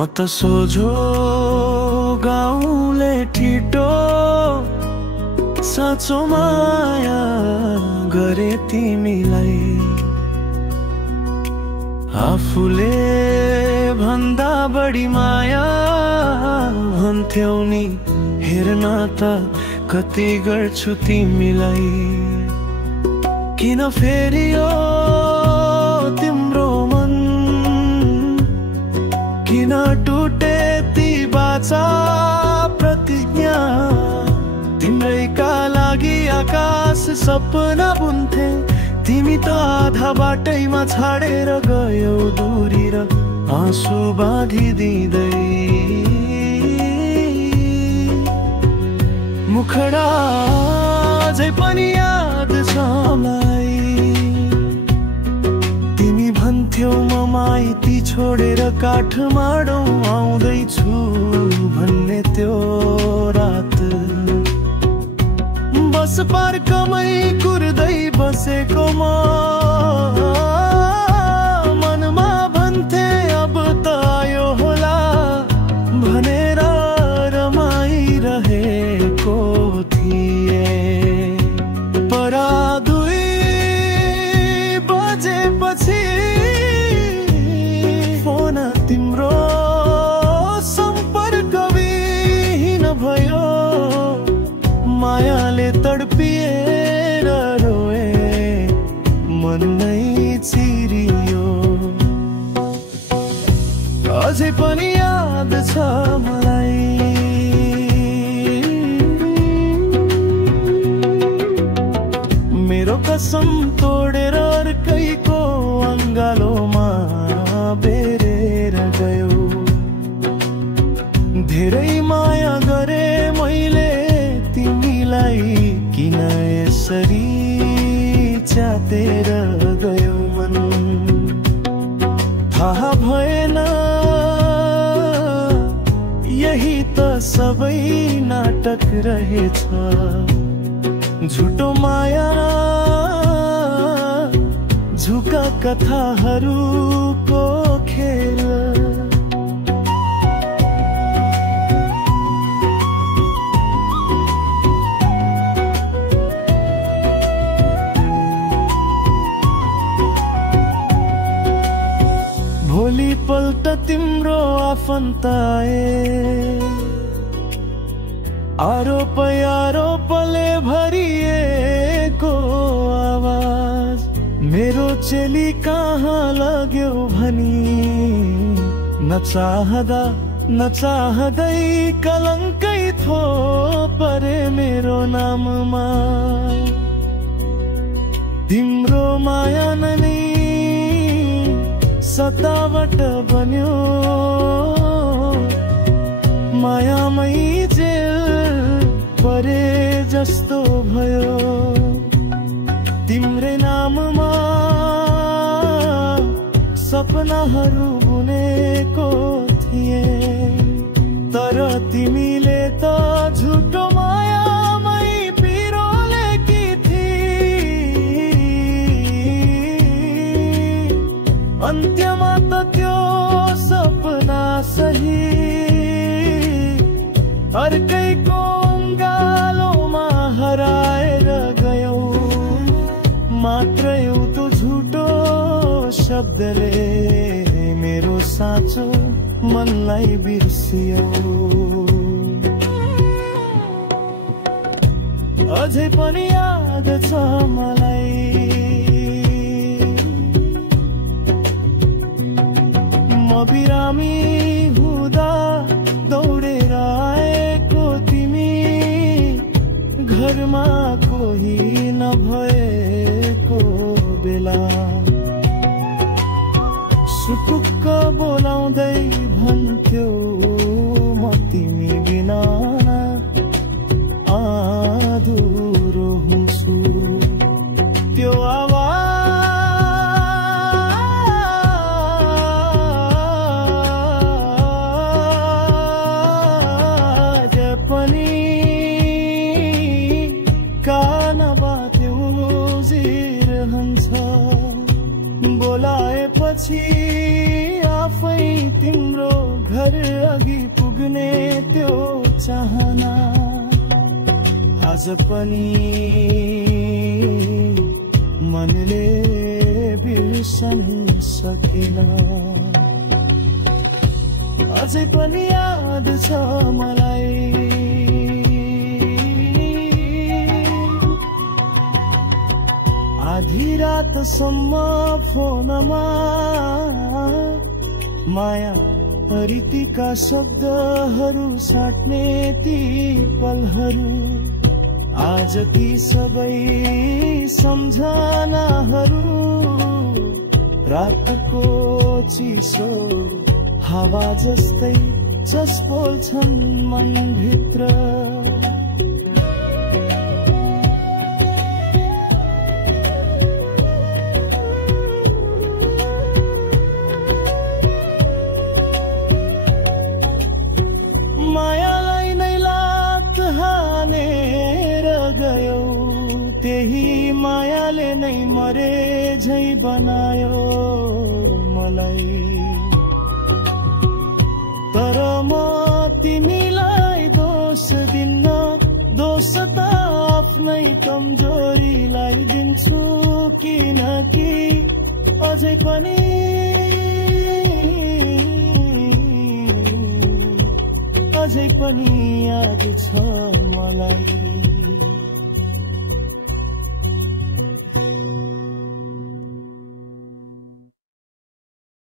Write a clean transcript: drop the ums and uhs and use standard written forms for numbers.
त सोझो गाउँले ठिटो साँचो माया गरे तिमीलाई। आफूले भन्दा बढी माया भन्थ्यौ नि, हेर्न त कति गर्छु तिमीलाई। किन फेरि यो तिम्रो मन, किन टुटे ती बाचा प्रतिज्ञा। तिम्रैका लागि आकाश सपना बुन्थे, तिमी त आधा बाटैमा छाडेर गयौ दूरी र आँसु बाँधिदिँदै। मुखडा अझै पनि याद छ मलाई, तिमी भन्थ्यौ म माइती छोडेर काठमाडौँ आउँदैछु भन्ने त्यो रात। बस पार्कमै कुर्दै बसेको म मनमा भन्थे अब त आयो होला भनेर रमाइरहेको थिए। पर 2 बजेपछि फोन तिम्रो सम्पर्कविहीन भयो। मायाले तडपिएर रोए, मन नै चिरियो। अझै पनि याद छ मलाई, मेरो कसम तोडेर अर्कैको अङ्गालोमा बेरेर गयो। धेरै माया गरे मैले तिमीलाई, किन यसरी च्यातेर गयो मन। थाहा भएन यही त सबै नाटक रहेछ। झुटो माया झुका कथाहरूको खेल। भोलिपल्ट तिम्रो आफन्त आए, आरोपले भरिएको आवाज। मेरो चेली कहाँ लग्यो भनी नचाहदै कलङ्कै थोपरे मेरो नाममा। तिम्रो माया नै सतावट बन्यो, मायामै जेल परे जस्तो भयो। तिम्रै नाममा सपनाहरू बुनेको थिए, तर तिमीले त झुटो मायामै पिरोलेकी थिई। अन्त्यमा त त्यो सपना सही अर्कैको अङ्गालोमा हराएर गयौ। मात्र एउटा झुटो शब्दले मेरो साँचो मनलाई बिर्सियो। अझै पनि याद छ मलाई, म बिरामी हुँदा दौडेर आएको तिमी, घरमा कोही नभएको बेला। सुटुक्क बोलाउँदै भन्थ्यौ म तिमी बिना अधुरो हुन्छु। त्यो आवाज पनि कानबाट उजिरहन्छ। बोलाएपछि आफै तिम्रो घर अघि पुग्ने त्यो चाहना आज पनि मनले बिर्सन सकेन। अझै पनि याद छ मलाई आधी रातसम्म फोनमा माया प्रीतिका शब्दहरू साट्ने ती पलहरू आज ती सबै सम्झनाहरू रातको चिसो हावा जस्तै चस्पोल्छन् मनभित्र। मायालाई नै लात हानेर गयो त्यही मायाले नै मरे झै बनायो मलाई। तर म तिमीलाई दोष दिन्न, दोष त आफ्नै कमजोरीलाई दिन्छु किनकि अझै पनि याद छ मलाई।